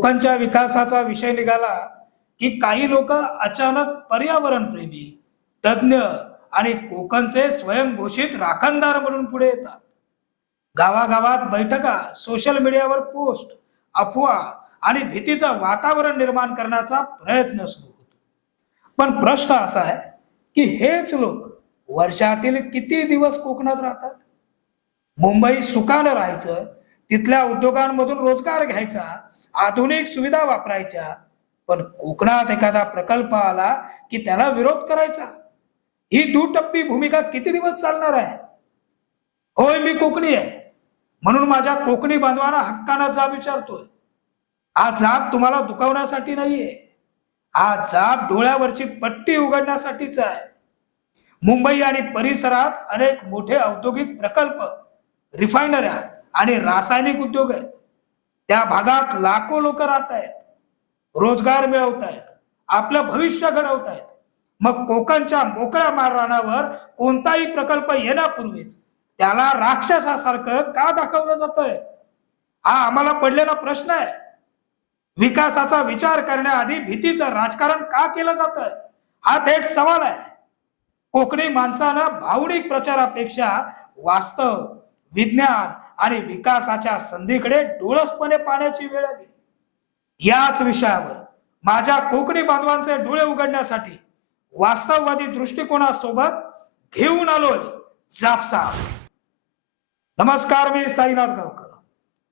कोकणच्या विकासाचा विषय निघाला की काही लोक अचानक पर्यावरण प्रेमी, तज्ञ आणि कोकणचे स्वयंघोषित राखणदार म्हणून पुढे येतात. गावागावात बैठका, सोशल मीडियावर पोस्ट, अफवा आणि भीतीचं वातावरण निर्माण करण्याचा प्रयत्न सुरू होतो. पण प्रश्न असा आहे की हेच लोक वर्षातील किती दिवस कोकणात राहतात? मुंबई सुखानं राहायचं, तिथल्या उद्योगांमधून रोजगार घ्यायचा, आधुनिक सुविधा वापरायच्या, पण कोकणात एखादा प्रकल्प आला की त्याला विरोध करायचा. ही दुटप्पी भूमिका किती दिवस चालणार आहे? होय, मी कोकणी आहे म्हणून माझ्या कोकणी बांधवांना हक्कानं जाब विचारतोय. हा जाब तुम्हाला दुखावण्यासाठी नाहीये, हा जाब डोळ्यावरची पट्टी उघडण्यासाठीच आहे. मुंबई आणि परिसरात अनेक मोठे औद्योगिक प्रकल्प, रिफायनऱ्या आणि रासायनिक उद्योग आहेत. त्या भागात लाखो लोक राहत आहेत, रोजगार मिळवत आहेत, आपलं भविष्य घडवत आहेत. मग कोकणच्या मोकळ्या माळरानावर कोणताही प्रकल्प येण्यापूर्वीच त्याला राक्षसासारखं का दाखवलं जातंय? हा आम्हाला पडलेला प्रश्न आहे. विकासाचा विचार करण्याआधी भीतीचं राजकारण का केलं जातंय? हा थेट सवाल आहे. कोकणी माणसानं भावनिक प्रचारापेक्षा वास्तव, विज्ञान आणि विकासाच्या संधीकडे डोळसपणे पाहण्याची वेळ आली. याच विषयावर माझ्या कोकणी बांधवांचे डोळे उघडण्यासाठी वास्तववादी दृष्टिकोनासोबत घेऊन आलोय जापसा. नमस्कार, मी साईनाथ गावकर.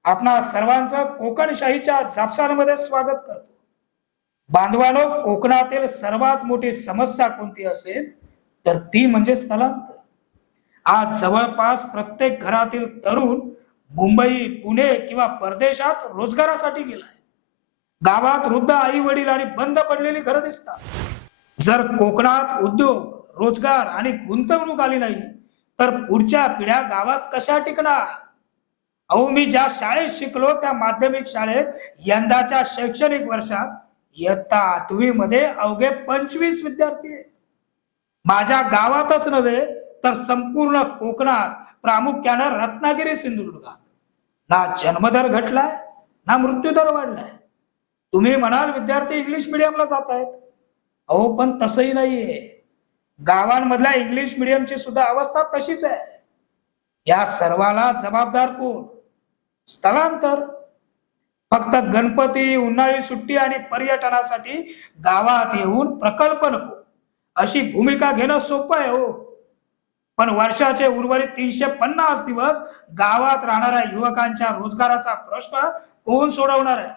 आपणा सर्वांचं कोकणशाहीच्या जापसांमध्ये स्वागत करतो. बांधवांनो, कोकणातील सर्वात मोठी समस्या कोणती असेल तर ती म्हणजे स्थलांतर. आज जवळपास प्रत्येक घरातील तरुण मुंबई, पुणे किंवा परदेशात रोजगारासाठी गेलाय. गावात वृद्ध आई वडील आणि बंद पडलेली घरं दिसतात. जर कोकणात उद्योग, रोजगार आणि गुंतवणूक आली नाही तर पुढच्या पिढ्या गावात कशा टिकणार? अहो, मी ज्या शाळेत शिकलो त्या माध्यमिक शाळेत यंदाच्या शैक्षणिक वर्षात इयत्ता 8वी मध्ये अवघे 25 विद्यार्थी आहेत. माझ्या गावातच नव्हे तर संपूर्ण कोकणात, प्रामुख्यानं रत्नागिरी, सिंधुदुर्गात ना जन्मदर घटलाय ना मृत्यूदर वाढलाय. तुम्ही म्हणाल विद्यार्थी इंग्लिश मिडियमला जात आहेत. अहो, पण तसंही नाहीये. गावांमधल्या इंग्लिश मिडियमची सुद्धा अवस्था तशीच आहे. या सर्वाला जबाबदार कोण? स्थलांतर. फक्त गणपती, उन्हाळी सुट्टी आणि पर्यटनासाठी गावात येऊन प्रकल्प नको अशी भूमिका घेणं सोपं आहे हो. पण वर्षाचे उर्वरित 350 दिवस गावात राहणाऱ्या युवकांच्या रोजगाराचा प्रश्न कोण सोडवणार आहे?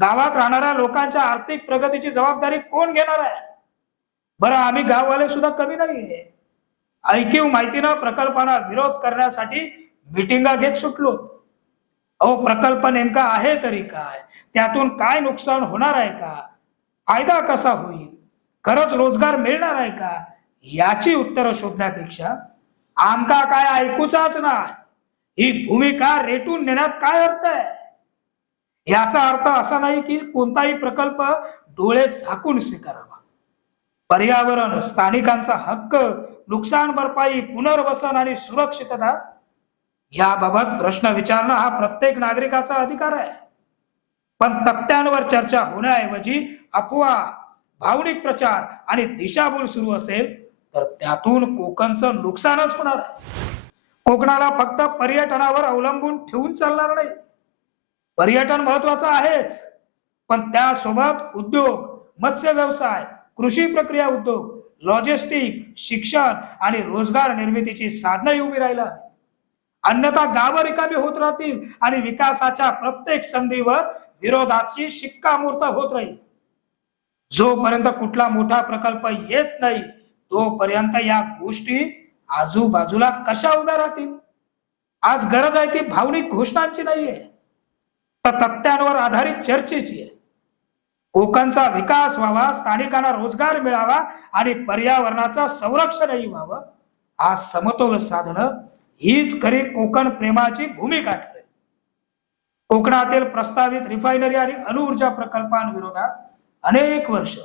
गावात राहणाऱ्या लोकांच्या आर्थिक प्रगतीची जबाबदारी कोण घेणार आहे? बरं, आम्ही गाववाले सुद्धा कमी नाहीये. ऐकीव माहितीनं प्रकल्पांना विरोध करण्यासाठी मिटिंगा घेत सुटलो. अहो, प्रकल्प नेमका आहे तरी काय? त्यातून काय नुकसान होणार आहे का? फायदा कसा होईल? खरंच रोजगार मिळणार आहे का? याची उत्तरं शोधण्यापेक्षा आमका काय ऐकूचाच नाही ही भूमिका रेटून नेण्यात काय अर्थ आहे? याचा अर्थ असा नाही की कोणताही प्रकल्प डोळे झाकून स्वीकारावा. पर्यावरण, स्थानिकांचा हक्क, नुकसान भरपाई, पुनर्वसन आणि सुरक्षितता याबाबत प्रश्न विचारणं हा प्रत्येक नागरिकाचा अधिकार आहे. पण तक्त्यांवर चर्चा होण्याऐवजी अफवा, भावनिक प्रचार आणि दिशाभूल सुरू असेल तर त्यातून कोकणचं नुकसानच होणार आहे. कोकणाला फक्त पर्यटनावर अवलंबून ठेवून चालणार नाही. पर्यटन महत्वाचं आहेच, पण त्यासोबत उद्योग, मत्स्य व्यवसाय, कृषी प्रक्रिया उद्योग, लॉजिस्टिक, शिक्षण आणि रोजगार निर्मितीची साधनं उभी राहिला. अन्यथा गावं रिकामी होत राहतील आणि विकासाच्या प्रत्येक संधीवर विरोधाची शिक्कामोर्तब होत राहील. जोपर्यंत कुठला मोठा प्रकल्प येत नाही तोपर्यंत या गोष्टी आजूबाजूला कशा उभ्या राहतील? आज गरज आहे ती भावनिक घोषणांची नाहीये, तर तथ्यांवर आधारित चर्चेची आहे. कोकणचा विकास व्हावा, स्थानिकांना रोजगार मिळावा आणि पर्यावरणाचं संरक्षणही व्हावं, हा समतोल साधणं हीच खरी कोकण प्रेमाची भूमिका ठरेल. कोकणातील प्रस्तावित रिफायनरी आणि अणुऊर्जा प्रकल्पांविरोधात अनेक वर्ष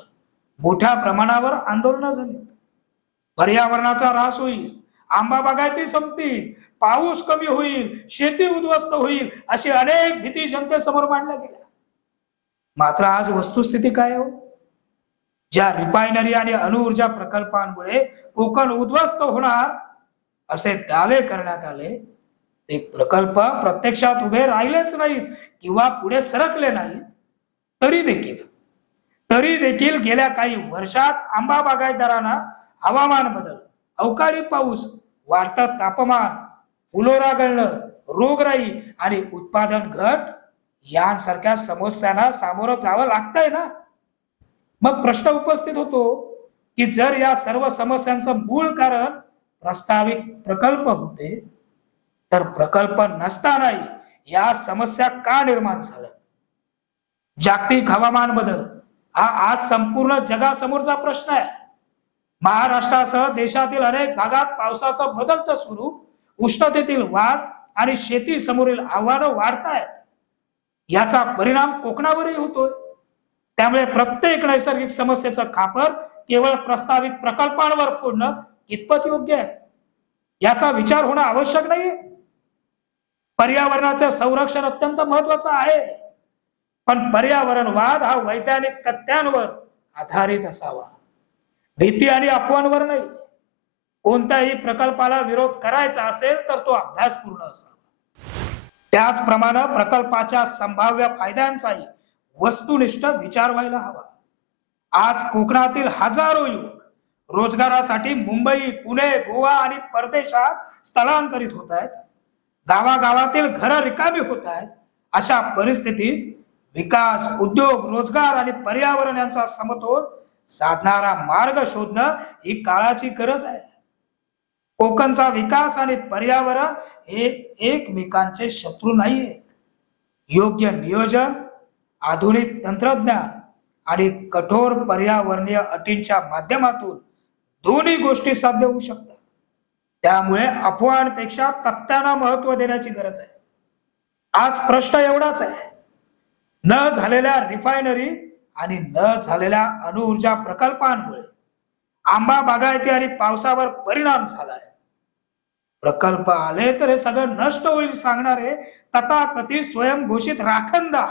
मोठ्या प्रमाणावर आंदोलनं झाली. पर्यावरणाचा ऱ्हास होईल, आंबा बागायती संपतील, पाऊस कमी होईल, शेती उद्ध्वस्त होईल अशी अनेक भीती जनतेसमोर मांडल्या गेल्या. मात्र आज वस्तुस्थिती काय हो? ज्या रिफायनरी आणि अणुऊर्जा प्रकल्पांमुळे कोकण उद्ध्वस्त होणार असे दावे करण्यात आले, ते प्रकल्प प्रत्यक्षात उभे राहिलेच नाहीत किंवा पुढे सरकले नाहीत. तरी देखील तरी देखील गेल्या काही वर्षात आंबा बागायतदारांना हवामान बदल, अवकाळी पाऊस, वाढतं तापमान, फुलोरा गळणं, रोगराई आणि उत्पादन घट यांसारख्या समस्यांना सामोरं जावं लागतंय ना. मग प्रश्न उपस्थित होतो की जर या सर्व समस्यांचं मूळ कारण प्रस्तावित प्रकल्प होते, तर प्रकल्प नसतानाही या समस्या का निर्माण झाल्या? जागतिक हवामान बदल हा आज संपूर्ण जगासमोरचा प्रश्न आहे. महाराष्ट्रासह देशातील अनेक भागात पावसाचं बदलतं स्वरूप, उष्णतेतील वाढ आणि शेती समोरील आव्हानं वाढतायत. याचा परिणाम कोकणावरही होतोय. त्यामुळे प्रत्येक नैसर्गिक समस्येचं खापर केवळ प्रस्तावित प्रकल्पांवर फोडणं कितपत योग्य आहे याचा विचार होणं आवश्यक नाहीये. पर्यावरणाचं संरक्षण अत्यंत महत्वाचं आहे, पण पर्यावरणवाद हा वैज्ञानिक तथ्यांवर आधारित असावा, भीती आणि अफवांवर नाही. कोणत्याही प्रकल्पाला विरोध करायचा असेल तर तो अभ्यासपूर्ण असावा. त्याचप्रमाणे प्रकल्पाच्या संभाव्य फायद्यांचाही वस्तुनिष्ठ विचार व्हायला हवा. आज कोकणातील हजारो युवक रोजगारासाठी मुंबई, पुणे, गोवा आणि परदेशात स्थलांतरित होत आहेत. गावागावातील घरं रिकामी होत आहेत. अशा परिस्थितीत विकास, उद्योग, रोजगार आणि पर्यावरण यांचा समतोल साधणारा मार्ग शोधणं ही काळाची गरज आहे. कोकणचा विकास आणि पर्यावरण हे एकमेकांचे शत्रू नाहीयेत. योग्य नियोजन, आधुनिक तंत्रज्ञान आणि कठोर पर्यावरणीय अटींच्या माध्यमातून दोन्ही गोष्टी साध्य होऊ शकतात. त्यामुळे अफवांपेक्षा तथ्यांना महत्व देण्याची गरज आहे. आज प्रश्न एवढाच आहे, न झालेल्या रिफायनरी आणि न झालेल्या अणुऊर्जा प्रकल्पांमुळे आंबा बागायती आणि पावसावर परिणाम झालाय. प्रकल्प आले तर हे सगळं नष्ट होईल सांगणारे तथाकथित स्वयंघोषित राखणदार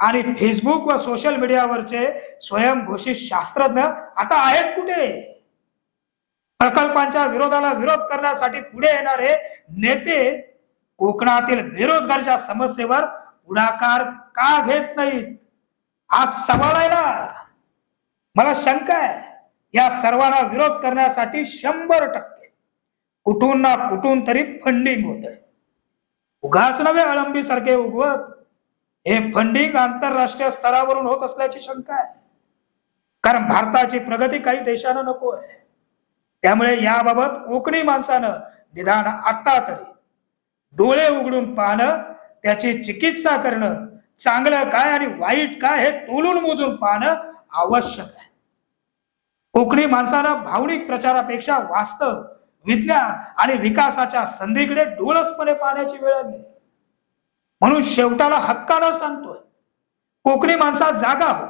आणि फेसबुक व सोशल मीडियावरचे स्वयंघोषित शास्त्रज्ञ आता आहेत कुठे? प्रकल्पांच्या विरोधाला विरोध करण्यासाठी पुढे येणारे नेते कोकणातील बेरोजगारीच्या समस्येवर पुढाकार का घेत नाहीत हा सवाल आहे ना. मला शंका आहे, या सर्वांना विरोध करण्यासाठी 100% कुठून ना कुठून तरी फंडिंग होत आहे. उगाच नव्हे अळंबी सारखे उगवत, हे फंडिंग आंतरराष्ट्रीय स्तरावरून होत असल्याची शंका आहे. कारण भारताची प्रगती काही देशांना नको आहे. त्यामुळे याबाबत कोकणी माणसानं निदान आता तरी डोळे उघडून पाहणं, त्याची चिकित्सा करणं, चांगलं काय आणि वाईट काय हे तोलून मोजून पाहणं आवश्यक आहे. कोकणी माणसानं भावनिक प्रचारापेक्षा वास्तव, विज्ञान आणि विकासाच्या संधीकडे डोळसपणे पाहण्याची वेळ आली. म्हणून शेवटाला हक्कानं सांगतोय, कोकणी माणसा जागा हो.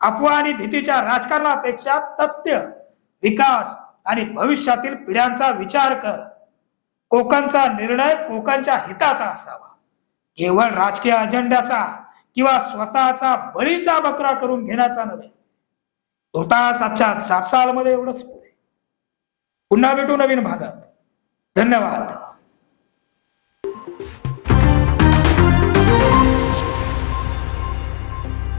अफवा आणि भीतीच्या राजकारणापेक्षा तथ्य, विकास आणि भविष्यातील पिढ्यांचा विचार कर. कोकणचा निर्णय कोकणच्या हिताचा असावा, केवळ राजकीय अजेंड्याचा किंवा स्वतःचा बळीचा बकरा करून घेण्याचा नव्हे. तुर्तास आजच्या जापसालमध्ये एवढंच पुढे. पुन्हा भेटू नवीन भागात. धन्यवाद.